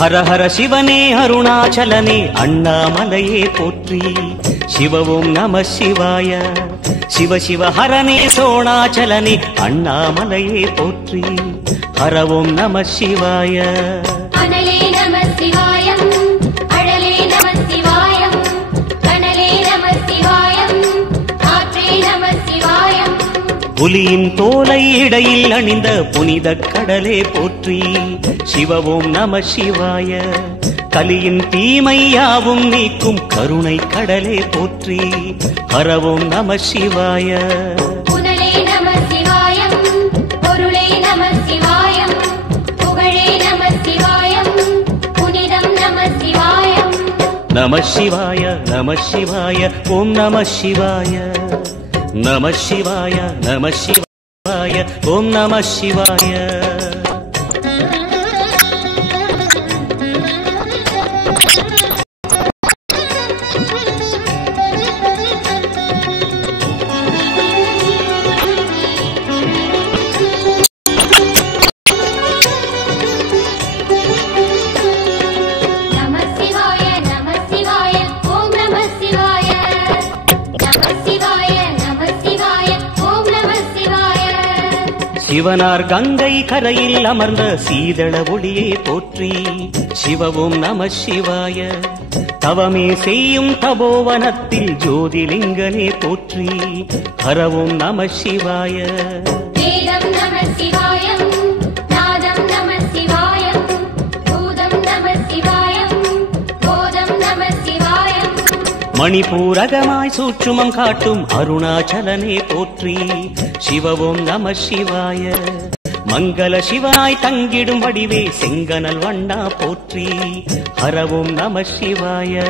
ஹர ஹர சிவனே அருணாச்சலனே அண்ணாமலையே போற்றி. சிவ ஓம் நம சிவாய. சிவ சிவ ஹரனே சோணாச்சலனே அண்ணாமலையே போற்றி. ஹர ஓம் நம சிவாய. அனலே நம சிவாயம், அழலே நம சிவாயம், கனலே நம சிவாயம், காற்றே நம சிவாயம். புலியின் தோலை இடையில் அணிந்த புனித கடலே போற்றி. சிவ ஓம் நம சிவாய. கலியின் தீமையாவும் நீக்கும் கருணை கடலே போற்றி. ஹர ஓம் நம சிவாய. புனலே நம சிவாயம், பொருளே நம சிவாயம், புகழே நம சிவாயம், புனிதம் நம சிவாயம். நம சிவாய நம சிவாய ஓம் நம சிவாய. நம சிவாய நம சிவாய ஓம் நம சிவாய. சிவனார் கங்கை கரையில் அமர்ந்த சீதள ஒளியே போற்றி. சிவ ஓம் நம சிவாய. தவமே செய்யும் தபோவனத்தில் ஜோதிலிங்கனே போற்றி. ஹர ஓம் நம சிவாய. வேதம் நம சிவாயம், நாதம் நம சிவாயம், பூதம் நம சிவாயம், போதம் நம சிவாயம். மணிபூரகமாய் சூட்சுமம் காட்டும் அருணாச்சலனே போற்றி. சிவ ஓம் நம சிவாய. மங்கள சிவனாய் தங்கிடும் வடிவே செங்கனல் வண்ணா போற்றி. ஹர ஓம் நம சிவாய.